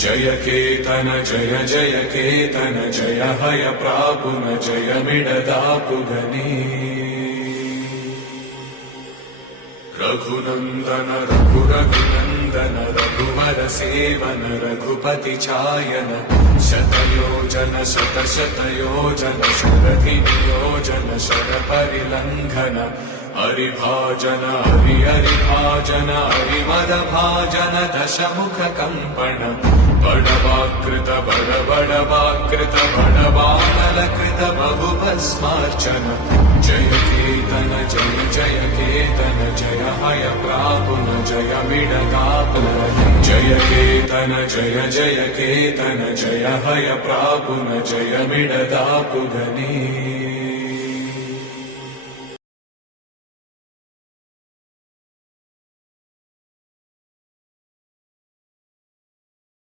जय केतन जय जय केतन जय हय प्रापुन जय मिडदापुगनी रघुनंदन रघुनंदन रघुवर सेवन रघुपति छायन शतयोजन शतशतयोजन शरधि नियोजन शर परिलंघन हरिभाजन हरिभाजन हरिमदभाजन दशमुख कंपन बड़वाकृत बड़वाकृत बड़वानलकृत बहुभस्मार्चन जय केतन जय जय केतन जय हय प्रापुन जय मिडदापुन जय केतन जय जय केतन जय हय प्रापुन जय मिडदापुगनी।